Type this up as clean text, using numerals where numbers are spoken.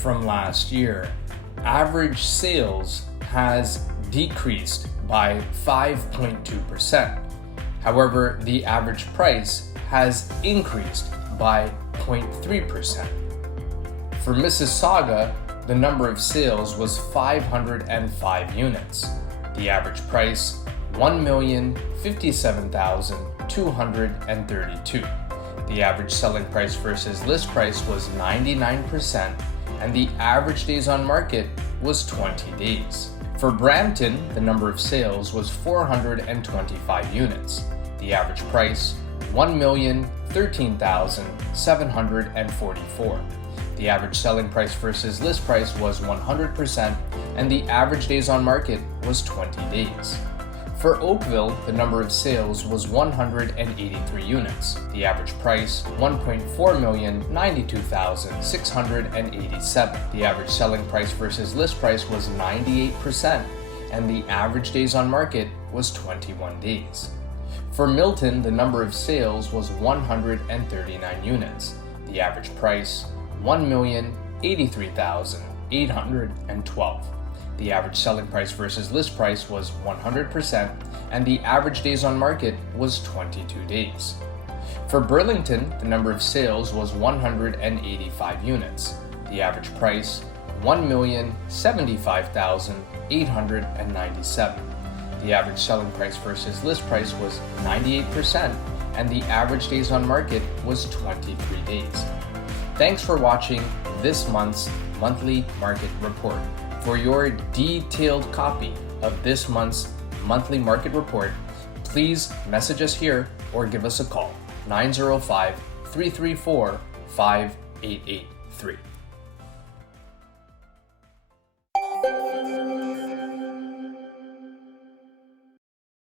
from last year, average sales has decreased by 5.2%. However, the average price has increased by 0.3%. For Mississauga, the number of sales was 505 units. The average price, $1,057,232. The average selling price versus list price was 99%, and the average days on market was 20 days. For Brampton, the number of sales was 425 units. The average price, $1,013,744. The average selling price versus list price was 100%, and the average days on market was 20 days. For Oakville, the number of sales was 183 units. The average price, $1,492,687. The average selling price versus list price was 98%, and the average days on market was 21 days. For Milton, the number of sales was 139 units. The average price, $1,083,812. The average selling price versus list price was 100%, and the average days on market was 22 days. For Burlington, the number of sales was 185 units. The average price, $1,075,897. The average selling price versus list price was 98%, and the average days on market was 23 days. Thanks for watching this month's monthly market report. For your detailed copy of this month's monthly market report, please message us here or give us a call, 905-334-5883.